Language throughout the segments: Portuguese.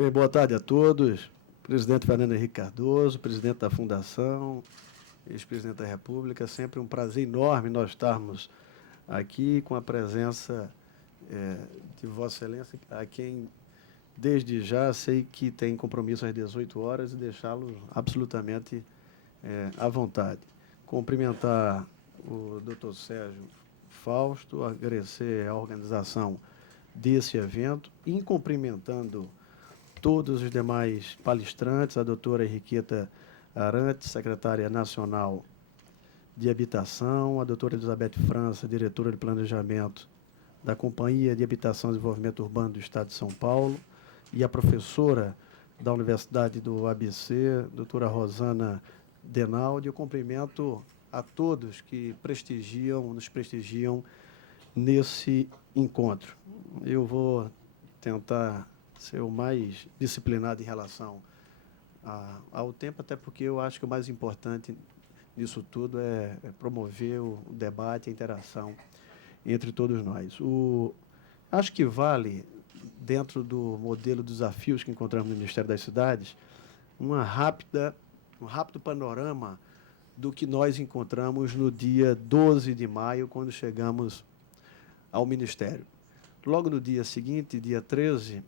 Bem, boa tarde a todos. Presidente Fernando Henrique Cardoso, presidente da Fundação, ex-presidente da República, sempre um prazer enorme nós estarmos aqui com a presença de Vossa Excelência, a quem, desde já, sei que tem compromisso às 18 horas e deixá-lo absolutamente à vontade. Cumprimentar o doutor Sérgio Fausto, agradecer a organização desse evento, e cumprimentando todos os demais palestrantes, a doutora Henriqueta Arantes, secretária nacional de Habitação, a doutora Elizabeth França, diretora de Planejamento da Companhia de Habitação e Desenvolvimento Urbano do Estado de São Paulo, e a professora da Universidade do ABC, doutora Rosana Denaldi. Eu cumprimento a todos que nos prestigiam nesse encontro. Eu vou tentar ser o mais disciplinado em relação ao tempo, até porque eu acho que o mais importante nisso tudo é promover o debate, a interação entre todos nós. Acho que vale, dentro do modelo de desafios que encontramos no Ministério das Cidades, um rápido panorama do que nós encontramos no dia 12 de maio, quando chegamos ao Ministério. Logo no dia seguinte, dia 13,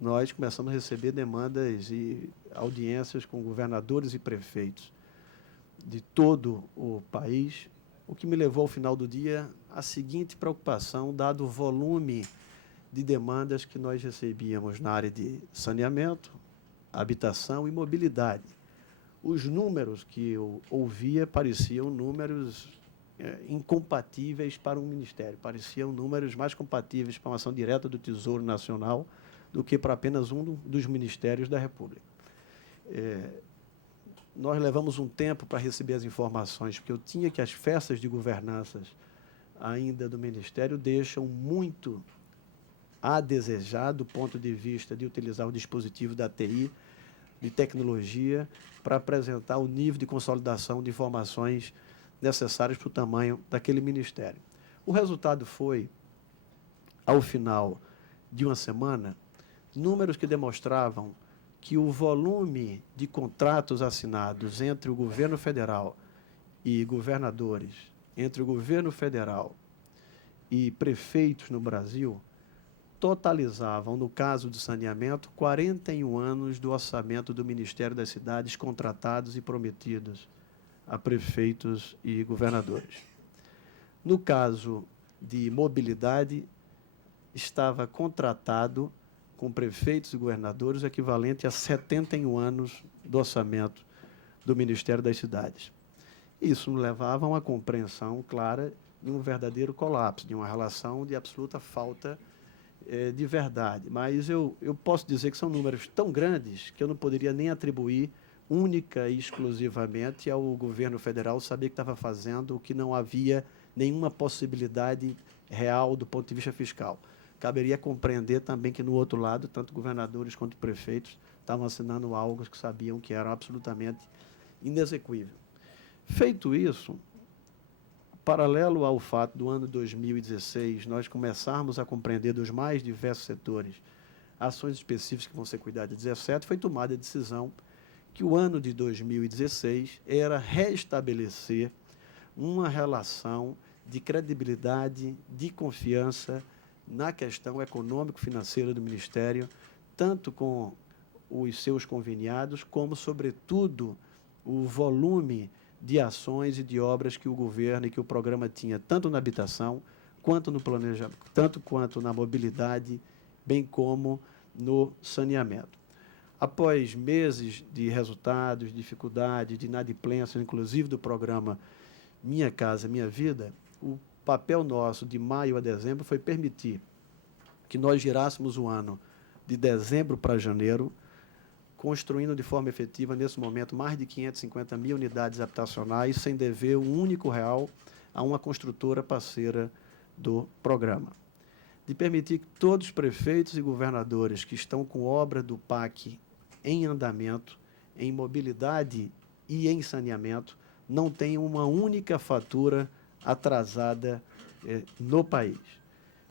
nós começamos a receber demandas e audiências com governadores e prefeitos de todo o país, o que me levou, ao final do dia, à seguinte preocupação, dado o volume de demandas que nós recebíamos na área de saneamento, habitação e mobilidade. Os números que eu ouvia pareciam números incompatíveis para um ministério, pareciam números mais compatíveis para uma ação direta do Tesouro Nacional do que para apenas um dos ministérios da República. Nós levamos um tempo para receber as informações, porque eu tinha que as festas de governanças ainda do Ministério deixam muito a desejar do ponto de vista de utilizar o dispositivo da TI, de tecnologia, para apresentar o nível de consolidação de informações necessárias para o tamanho daquele ministério. O resultado foi, ao final de uma semana, números que demonstravam que o volume de contratos assinados entre o governo federal e governadores, entre o governo federal e prefeitos no Brasil, totalizavam, no caso de saneamento, 41 anos do orçamento do Ministério das Cidades contratados e prometidos a prefeitos e governadores. No caso de mobilidade, estava contratado com prefeitos e governadores o equivalente a 71 anos do orçamento do Ministério das Cidades. Isso nos levava a uma compreensão clara de um verdadeiro colapso, de uma relação de absoluta falta de verdade. Mas eu posso dizer que são números tão grandes que eu não poderia nem atribuir única e exclusivamente ao governo federal saber que estava fazendo o que não havia nenhuma possibilidade real do ponto de vista fiscal. Caberia compreender também que, no outro lado, tanto governadores quanto prefeitos estavam assinando algo que sabiam que era absolutamente inexequível. Feito isso, paralelo ao fato do ano 2016, nós começarmos a compreender dos mais diversos setores ações específicas que vão ser cuidadas de 2017, foi tomada a decisão que o ano de 2016 era restabelecer uma relação de credibilidade, de confiança na questão econômico-financeira do Ministério, tanto com os seus conveniados, como, sobretudo, o volume de ações e de obras que o governo e que o programa tinha, tanto na habitação, quanto no planejamento, tanto quanto na mobilidade, bem como no saneamento. Após meses de resultados, dificuldades, de inadimplência, inclusive do programa Minha Casa Minha Vida, o papel nosso de maio a dezembro foi permitir que nós girássemos o ano de dezembro para janeiro, construindo de forma efetiva, nesse momento, mais de 550 mil unidades habitacionais, sem dever um único real a uma construtora parceira do programa. De permitir que todos os prefeitos e governadores que estão com obra do PAC em andamento, em mobilidade e em saneamento, não tenham uma única fatura atrasada no país.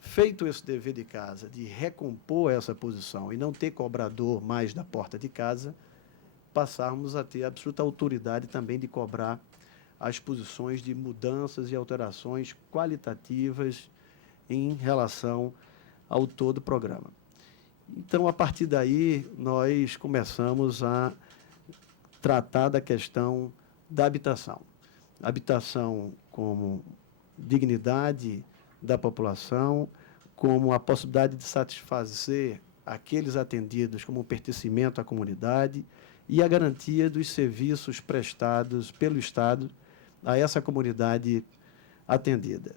feito esse dever de casa, de recompor essa posição e não ter cobrador mais da porta de casa, passarmos a ter absoluta autoridade também de cobrar as posições de mudanças e alterações qualitativas em relação ao todo o programa. Então, a partir daí, nós começamos a tratar da questão da habitação. Habitação como dignidade da população, como a possibilidade de satisfazer aqueles atendidos como um pertencimento à comunidade e a garantia dos serviços prestados pelo Estado a essa comunidade atendida.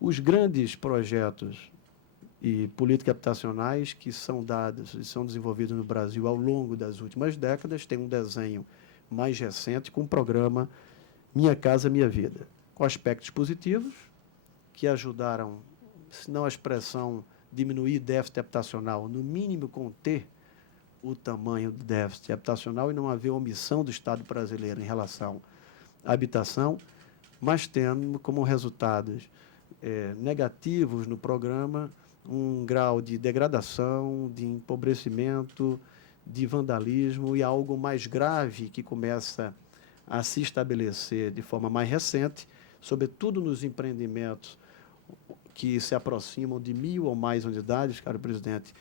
Os grandes projetos e políticas habitacionais que são dados e são desenvolvidos no Brasil ao longo das últimas décadas têm um desenho mais recente com o programa Minha Casa Minha Vida, com aspectos positivos que ajudaram, se não a expressão diminuir déficit habitacional, no mínimo conter o tamanho do déficit habitacional e não haver omissão do Estado brasileiro em relação à habitação, mas tendo como resultados negativos no programa um grau de degradação, de empobrecimento, de vandalismo e algo mais grave que começa a se estabelecer de forma mais recente, sobretudo nos empreendimentos que se aproximam de 1.000 ou mais unidades, caro presidente,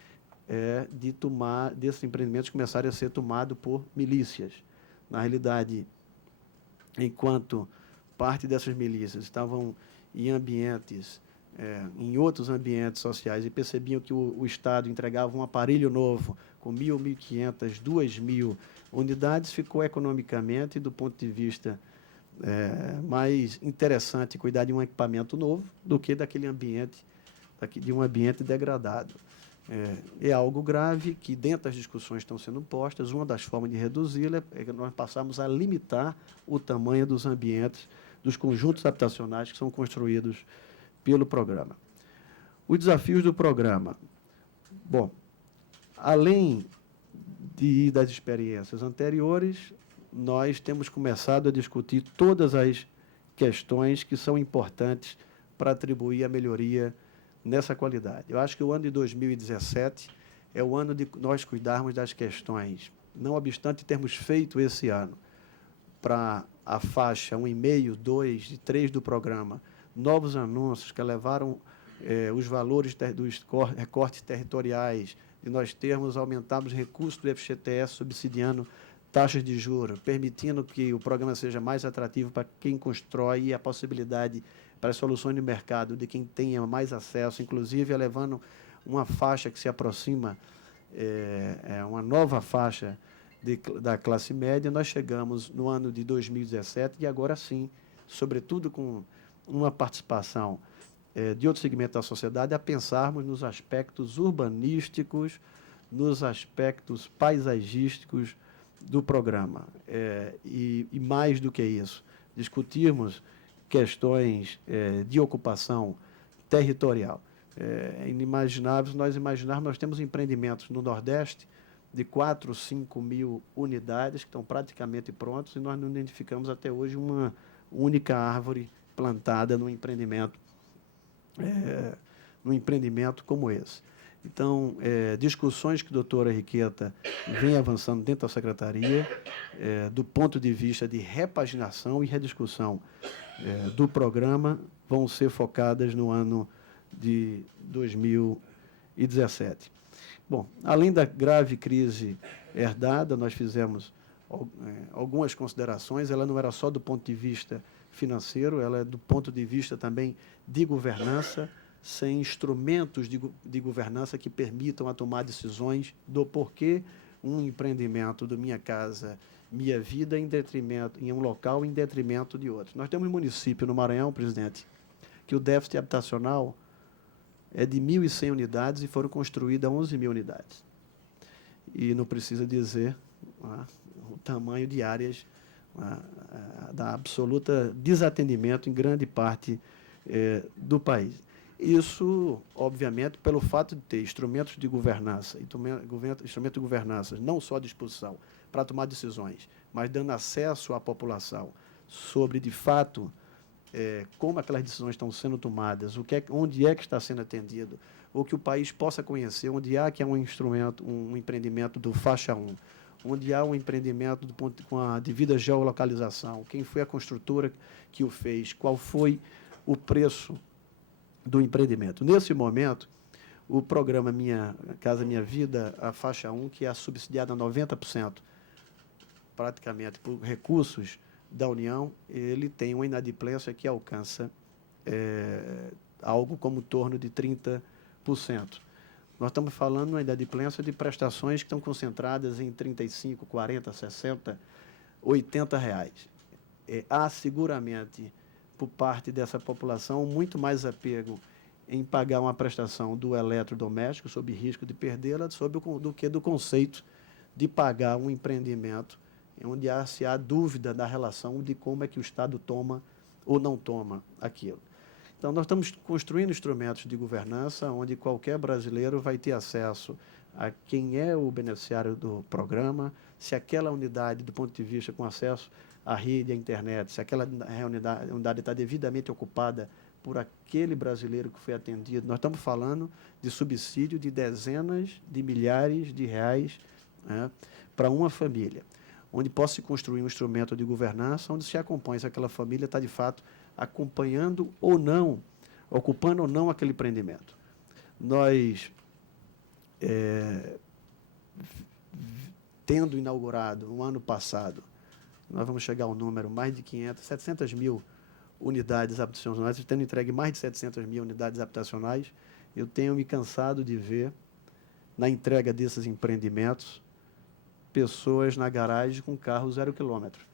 desses empreendimentos começarem a ser tomados por milícias. Na realidade, enquanto parte dessas milícias estavam em ambientes, em outros ambientes sociais e percebiam que o Estado entregava um aparelho novo com 1.000, 1.500, 2.000 unidades, ficou economicamente, do ponto de vista mais interessante cuidar de um equipamento novo do que daquele ambiente, de um ambiente degradado. É algo grave que, dentro das discussões que estão sendo postas, uma das formas de reduzi-la é que nós passamos a limitar o tamanho dos ambientes, dos conjuntos habitacionais que são construídos pelo programa. Os desafios do programa. Bom, além das experiências anteriores, nós temos começado a discutir todas as questões que são importantes para atribuir a melhoria nessa qualidade. Eu acho que o ano de 2017 é o ano de nós cuidarmos das questões, não obstante termos feito esse ano, para a faixa 1,5, 2 e 3 do programa, novos anúncios que levaram os valores dos recortes territoriais, de nós termos aumentado os recursos do FGTS subsidiando taxas de juros, permitindo que o programa seja mais atrativo para quem constrói e a possibilidade para as soluções de mercado de quem tenha mais acesso, inclusive elevando uma faixa que se aproxima, uma nova faixa da classe média. Nós chegamos no ano de 2017 e agora sim, sobretudo com uma participação de outro segmento da sociedade, a pensarmos nos aspectos urbanísticos, nos aspectos paisagísticos do programa. E mais do que isso, discutirmos questões de ocupação territorial. É inimaginável nós imaginarmos, nós temos empreendimentos no Nordeste de 4, 5 mil unidades que estão praticamente prontos e nós não identificamos até hoje uma única árvore plantada num empreendimento como esse. Então, discussões que a doutora Henriqueta vem avançando dentro da secretaria, do ponto de vista de repaginação e rediscussão do programa, vão ser focadas no ano de 2017. Bom, além da grave crise herdada, nós fizemos algumas considerações. Ela não era só do ponto de vista financeiro, ela é do ponto de vista também de governança, sem instrumentos de governança que permitam a tomar decisões do porquê um empreendimento do Minha Casa Minha Vida em um local em detrimento de outro. Nós temos um município no Maranhão, presidente, que o déficit habitacional é de 1.100 unidades e foram construídas 11.000 unidades. E não precisa dizer o tamanho de áreas da absoluta desatendimento em grande parte do país. Isso, obviamente, pelo fato de ter instrumentos de governança, não só à disposição para tomar decisões, mas dando acesso à população sobre, de fato, como aquelas decisões estão sendo tomadas, onde é que está sendo atendido, ou que o país possa conhecer onde há que é um instrumento, um empreendimento do faixa 1, onde há um empreendimento com a devida geolocalização, quem foi a construtora que o fez, qual foi o preço do empreendimento. Nesse momento, o programa Minha Casa Minha Vida, a faixa 1, que é subsidiada a 90%, praticamente por recursos da União, ele tem uma inadimplência que alcança algo como em torno de 30%. Nós estamos falando de uma inadimplência de prestações que estão concentradas em 35, 40, 60, 80 reais. Há seguramente, por parte dessa população, muito mais apego em pagar uma prestação do eletrodoméstico, sob risco de perdê-la, do que do conceito de pagar um empreendimento onde se há dúvida da relação de como é que o Estado toma ou não toma aquilo. Então, nós estamos construindo instrumentos de governança onde qualquer brasileiro vai ter acesso a quem é o beneficiário do programa, se aquela unidade, do ponto de vista com acesso à rede, à internet, se aquela unidade está devidamente ocupada por aquele brasileiro que foi atendido. Nós estamos falando de subsídio de dezenas de milhares de reais, né, para uma família, onde possa se construir um instrumento de governança, onde se acompanha se aquela família está, de fato, acompanhando ou não, ocupando ou não aquele empreendimento. Nós, tendo inaugurado, no ano passado, nós vamos chegar ao número mais de 700 mil unidades habitacionais, tendo entregue mais de 700 mil unidades habitacionais, eu tenho me cansado de ver, na entrega desses empreendimentos, pessoas na garagem com carro 0 quilômetro.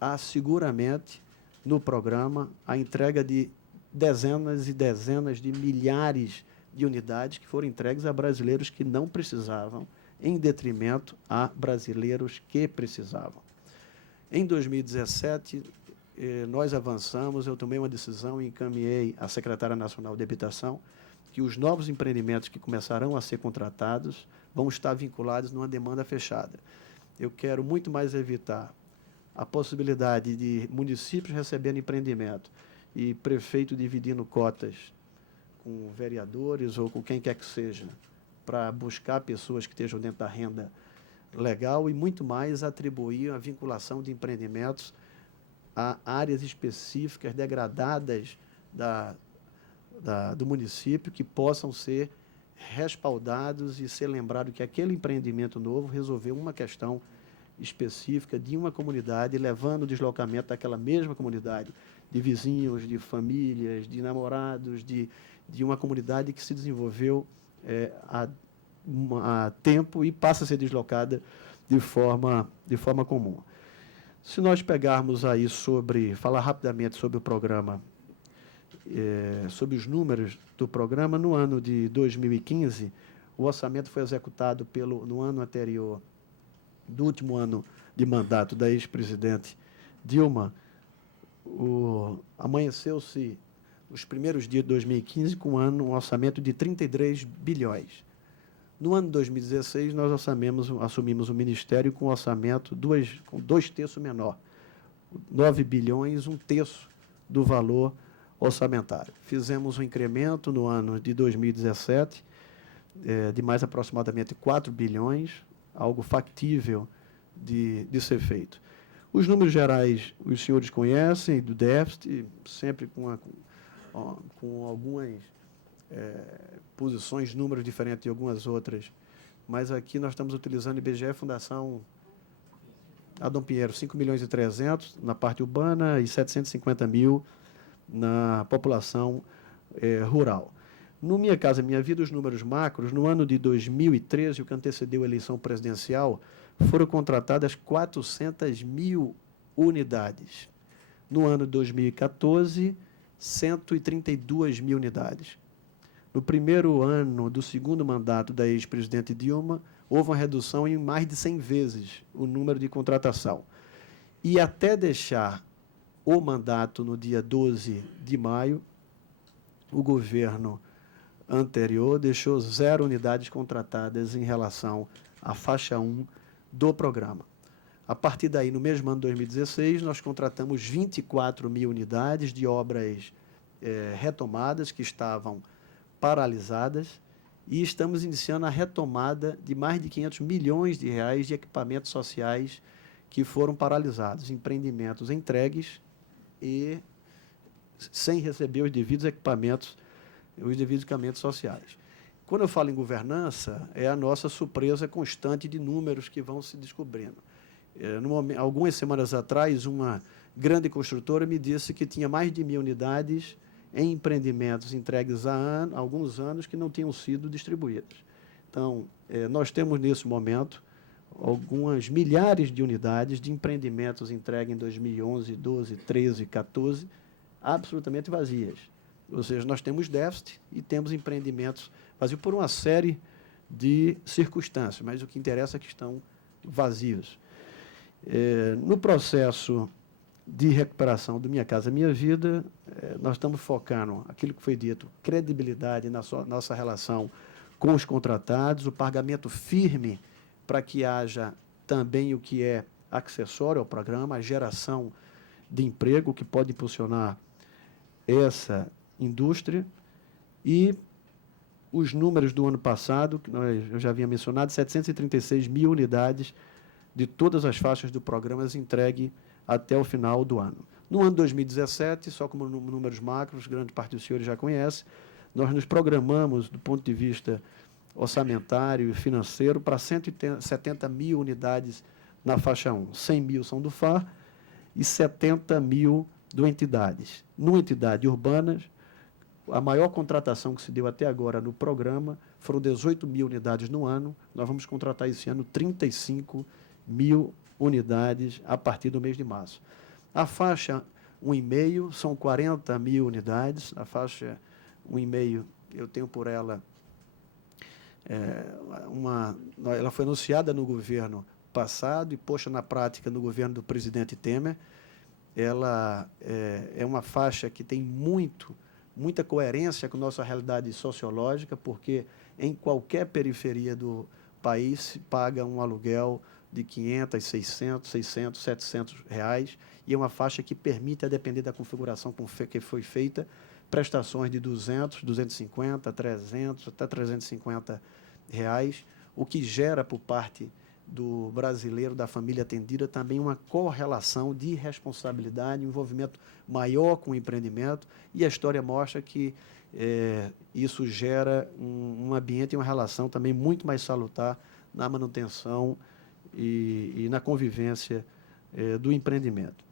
Há seguramente, no programa, a entrega de dezenas e dezenas de milhares de unidades que foram entregues a brasileiros que não precisavam, em detrimento a brasileiros que precisavam. Em 2017, nós avançamos, eu tomei uma decisão e encaminhei à Secretária Nacional de Habitação que os novos empreendimentos que começarão a ser contratados vão estar vinculados numa demanda fechada. Eu quero muito mais evitar a possibilidade de municípios recebendo empreendimento e prefeito dividindo cotas com vereadores ou com quem quer que seja, para buscar pessoas que estejam dentro da renda legal, e muito mais atribuir a vinculação de empreendimentos a áreas específicas degradadas do município, que possam ser respaldados e ser lembrado que aquele empreendimento novo resolveu uma questão específica de uma comunidade, levando o deslocamento daquela mesma comunidade, de vizinhos, de famílias, de namorados, de uma comunidade que se desenvolveu há tempo e passa a ser deslocada de forma comum. Se nós pegarmos aí falar rapidamente sobre o programa, sobre os números do programa, no ano de 2015, o orçamento foi executado no ano anterior, do último ano de mandato da ex-presidente Dilma, amanheceu-se os primeiros dias de 2015 com um orçamento de 33 bilhões. No ano de 2016, nós assumimos o Ministério com um orçamento com 2/3 menor, 9 bilhões, 1/3 do valor orçamentário. Fizemos um incremento no ano de 2017 de mais aproximadamente 4 bilhões, algo factível de ser feito. Os números gerais, os senhores conhecem, do déficit, sempre com algumas posições, números diferentes de algumas outras, mas aqui nós estamos utilizando IBGE Fundação Adão Pinheiro, 5 milhões e 300 na parte urbana e 750 mil na população rural. No Minha Casa Minha Vida, os números macros, no ano de 2013, o que antecedeu a eleição presidencial, foram contratadas 400 mil unidades. No ano de 2014, 132 mil unidades. No primeiro ano do segundo mandato da ex-presidente Dilma, houve uma redução em mais de 100 vezes o número de contratação. E até deixar o mandato no dia 12 de maio, o governo anterior deixou 0 unidades contratadas em relação à faixa 1 do programa. A partir daí, no mesmo ano de 2016, nós contratamos 24 mil unidades de obras retomadas, que estavam paralisadas, e estamos iniciando a retomada de mais de 500 milhões de reais de equipamentos sociais que foram paralisados, empreendimentos entregues e sem receber os devidos equipamentos sociais. Quando eu falo em governança, é a nossa surpresa constante de números que vão se descobrindo. Algumas semanas atrás, uma grande construtora me disse que tinha mais de 1.000 unidades em empreendimentos entregues há alguns anos que não tinham sido distribuídos. Então, nós temos, nesse momento, algumas milhares de unidades de empreendimentos entregues em 2011, 12, 13, 14, absolutamente vazias. Ou seja, nós temos déficit e temos empreendimentos vazios por uma série de circunstâncias, mas o que interessa é que estão vazios. No processo de recuperação do Minha Casa Minha Vida, nós estamos focando aquilo que foi dito, credibilidade na nossa relação com os contratados, o pagamento firme para que haja também o que é acessório ao programa, a geração de emprego que pode impulsionar essa indústria, e os números do ano passado, que eu já havia mencionado, 736 mil unidades de todas as faixas do programa entregue até o final do ano. No ano de 2017, só como números macros, grande parte dos senhores já conhece, nós nos programamos, do ponto de vista orçamentário e financeiro, para 170 mil unidades na faixa 1. 100 mil são do FAR e 70 mil do entidades. No entidade urbanas, a maior contratação que se deu até agora no programa foram 18 mil unidades no ano. Nós vamos contratar esse ano 35 mil unidades a partir do mês de março. A faixa 1,5 são 40 mil unidades. A faixa 1,5, eu tenho por ela ela foi anunciada no governo passado e posta na prática no governo do presidente Temer. Ela é uma faixa que tem muita coerência com nossa realidade sociológica, porque em qualquer periferia do país se paga um aluguel de 500, 600, 700 reais, e é uma faixa que permite, a depender da configuração que foi feita, prestações de 200, 250, 300, até 350 reais, o que gera, por parte do brasileiro, da família atendida, também uma correlação de responsabilidade, um envolvimento maior com o empreendimento, e a história mostra que isso gera um ambiente e uma relação também muito mais salutar na manutenção e na convivência do empreendimento.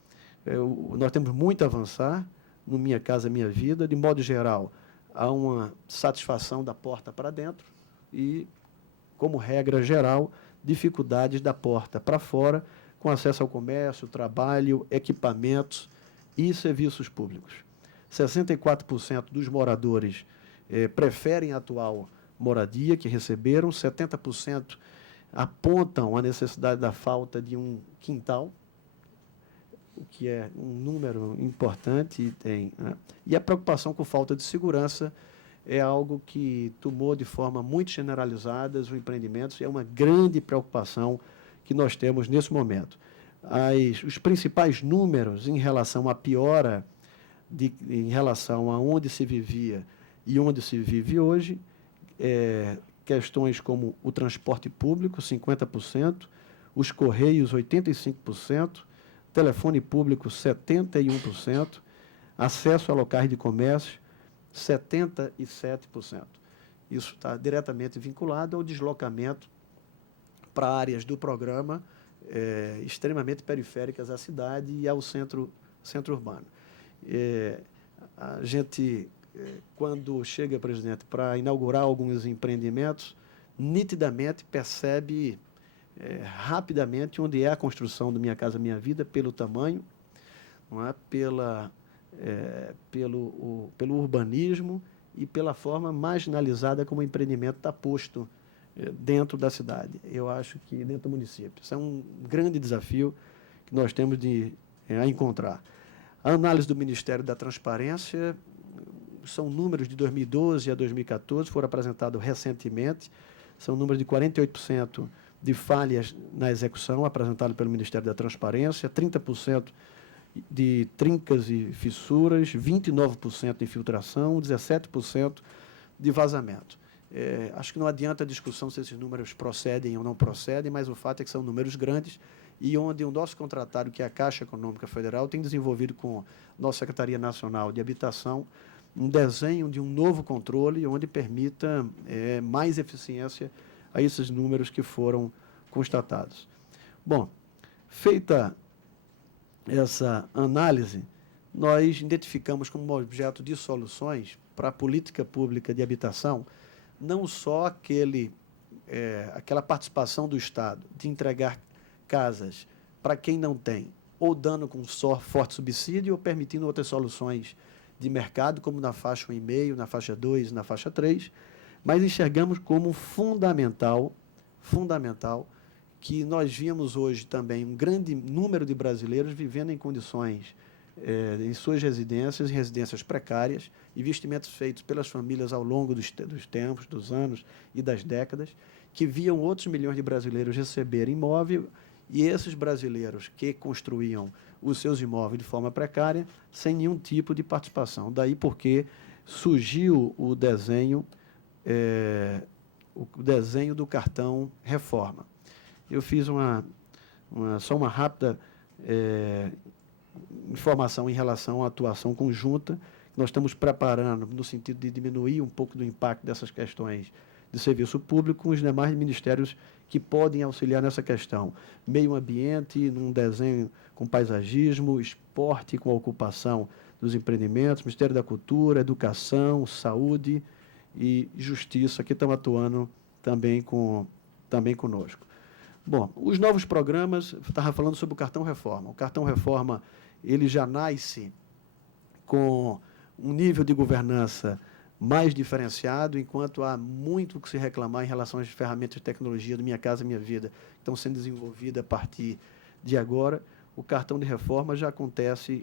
Nós temos muito a avançar no Minha Casa Minha Vida. De modo geral, há uma satisfação da porta para dentro e, como regra geral, dificuldades da porta para fora, com acesso ao comércio, trabalho, equipamentos e serviços públicos. 64% dos moradores preferem a atual moradia que receberam, 70% apontam a necessidade da falta de um quintal, o que é um número importante, e a preocupação com falta de segurança é algo que tomou de forma muito generalizada os empreendimentos, e é uma grande preocupação que nós temos nesse momento. Os principais números em relação à piora, em relação a onde se vivia e onde se vive hoje, questões como o transporte público, 50%, os correios, 85%, telefone público, 71%, acesso a locais de comércio, 77%. Isso está diretamente vinculado ao deslocamento para áreas do programa extremamente periféricas à cidade e ao centro urbano. A gente, quando chega, presidente, para inaugurar alguns empreendimentos, nitidamente percebe rapidamente onde é a construção do Minha Casa Minha Vida, pelo tamanho, não é? Pelo urbanismo e pela forma marginalizada como o empreendimento está posto dentro da cidade. Eu acho que dentro do município. Isso é um grande desafio que nós temos de encontrar. A análise do Ministério da Transparência, são números de 2012 a 2014, foram apresentados recentemente, são números de 48% de falhas na execução, apresentado pelo Ministério da Transparência, 30% de trincas e fissuras, 29% de infiltração, 17% de vazamento. Acho que não adianta a discussão se esses números procedem ou não procedem, mas o fato é que são números grandes e onde o nosso contratado, que é a Caixa Econômica Federal, tem desenvolvido com a nossa Secretaria Nacional de Habitação um desenho de um novo controle onde permita mais eficiência a esses números que foram constatados. Bom, feita essa análise, nós identificamos como objeto de soluções para a política pública de habitação não só aquela participação do Estado de entregar casas para quem não tem, ou dando com só forte subsídio, ou permitindo outras soluções de mercado, como na faixa 1,5, na faixa 2, na faixa 3, mas enxergamos como fundamental que nós vimos hoje também um grande número de brasileiros vivendo em condições, em suas residências, em residências precárias, investimentos feitos pelas famílias ao longo dos tempos, dos anos e das décadas, que viam outros milhões de brasileiros receber imóvel e esses brasileiros que construíam os seus imóveis de forma precária, sem nenhum tipo de participação. Daí porque surgiu o desenho do cartão Reforma. Eu fiz só uma rápida informação em relação à atuação conjunta que nós estamos preparando no sentido de diminuir um pouco do impacto dessas questões de serviço público com os demais ministérios que podem auxiliar nessa questão. Meio ambiente, num desenho com paisagismo, esporte com a ocupação dos empreendimentos, Ministério da Cultura, Educação, Saúde e Justiça, que estão atuando também conosco. Bom, os novos programas, estava falando sobre o Cartão Reforma. O Cartão Reforma, ele já nasce com um nível de governança mais diferenciado, enquanto há muito o que se reclamar em relação às ferramentas de tecnologia do Minha Casa Minha Vida, que estão sendo desenvolvidas a partir de agora. O cartão de reforma já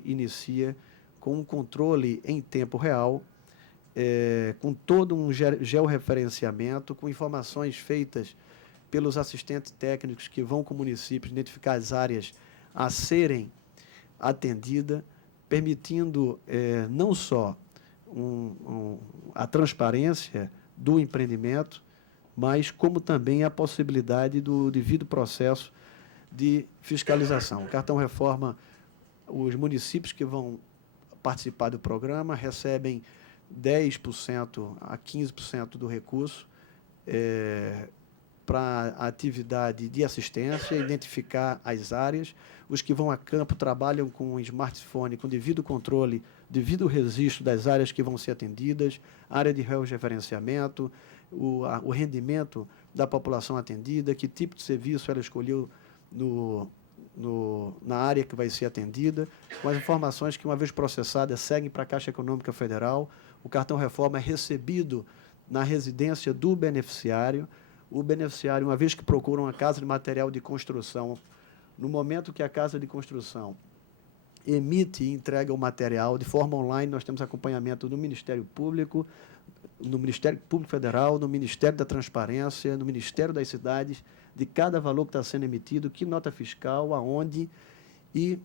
inicia com um controle em tempo real, com todo um georreferenciamento, com informações feitas pelos assistentes técnicos que vão com o município identificar as áreas a serem atendidas, permitindo não só a transparência do empreendimento, mas como também a possibilidade do devido processo de fiscalização. O Cartão Reforma, os municípios que vão participar do programa recebem 10% a 15% do recurso para a atividade de assistência, identificar as áreas. Os que vão a campo trabalham com smartphone, com devido controle, devido registro das áreas que vão ser atendidas, área de referenciamento, o rendimento da população atendida, que tipo de serviço ela escolheu na área que vai ser atendida, com as informações que, uma vez processadas, seguem para a Caixa Econômica Federal. O cartão Reforma é recebido na residência do beneficiário. O beneficiário, uma vez que procura uma casa de material de construção, no momento que a casa de construção emite e entrega o material de forma online, nós temos acompanhamento do Ministério Público, no Ministério Público Federal, no Ministério da Transparência, no Ministério das Cidades, de cada valor que está sendo emitido, que nota fiscal, aonde, e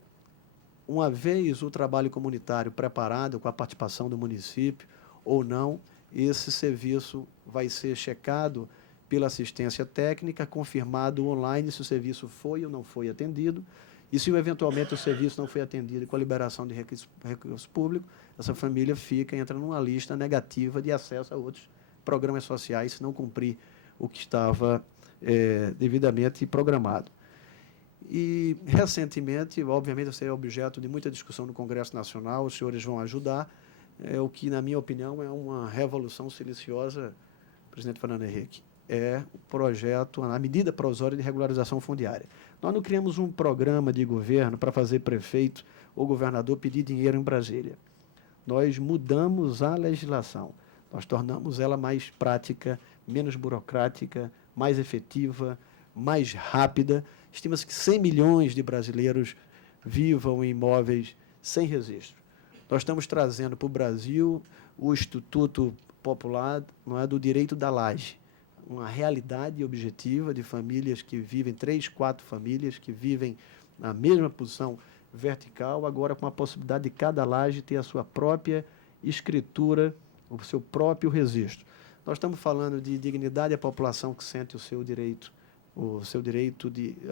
uma vez o trabalho comunitário preparado com a participação do município ou não, esse serviço vai ser checado pela assistência técnica, confirmado online se o serviço foi ou não foi atendido, e se eventualmente o serviço não foi atendido com a liberação de recurso público, essa família entra numa lista negativa de acesso a outros programas sociais se não cumprir o que estava devidamente programado. E, recentemente, obviamente, isso é objeto de muita discussão no Congresso Nacional, os senhores vão ajudar, o que, na minha opinião, é uma revolução silenciosa, presidente Fernando Henrique, é o projeto, a medida provisória de regularização fundiária. Nós não criamos um programa de governo para fazer prefeito ou governador pedir dinheiro em Brasília. Nós mudamos a legislação, nós tornamos ela mais prática, menos burocrática, mais efetiva, mais rápida. Estima-se que 100 milhões de brasileiros vivam em imóveis sem registro. Nós estamos trazendo para o Brasil o Instituto Popular, não é, do Direito da Laje, uma realidade objetiva de famílias que vivem, 3, 4 famílias que vivem na mesma posição vertical, agora com a possibilidade de cada laje ter a sua própria escritura, o seu próprio registro. Nós estamos falando de dignidade à população que sente o seu direito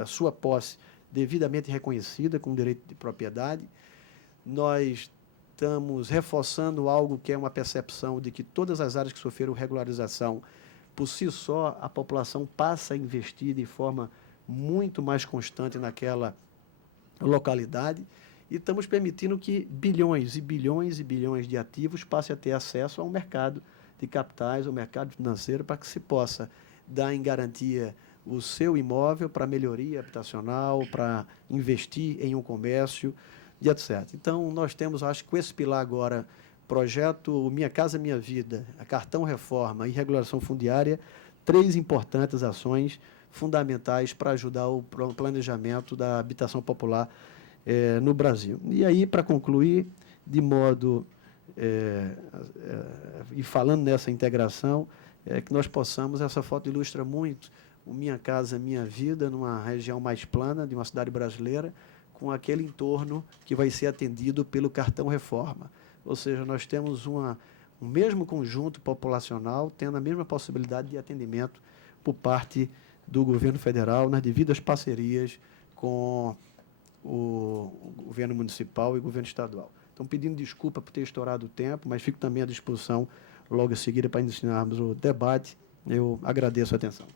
a sua posse devidamente reconhecida como direito de propriedade. Nós estamos reforçando algo que é uma percepção de que todas as áreas que sofreram regularização, por si só, a população passa a investir de forma muito mais constante naquela localidade, e estamos permitindo que bilhões e bilhões e bilhões de ativos passem a ter acesso ao mercado de capitais, ao mercado financeiro, para que se possa dar em garantia o seu imóvel para melhoria habitacional, para investir em um comércio e etc. Então, nós temos, acho que com esse pilar agora, projeto Minha Casa Minha Vida, a Cartão Reforma e Regulação Fundiária, 3 importantes ações fundamentais para ajudar o planejamento da habitação popular no Brasil. E aí, para concluir, de modo... e falando nessa integração, que nós possamos, essa foto ilustra muito o Minha Casa Minha Vida, numa região mais plana de uma cidade brasileira, com aquele entorno que vai ser atendido pelo Cartão Reforma. Ou seja, nós temos o mesmo conjunto populacional, tendo a mesma possibilidade de atendimento por parte do governo federal, nas devidas parcerias com o governo municipal e o governo estadual. Então, pedindo desculpa por ter estourado o tempo, mas fico também à disposição logo em seguida para iniciarmos o debate. Eu agradeço a atenção.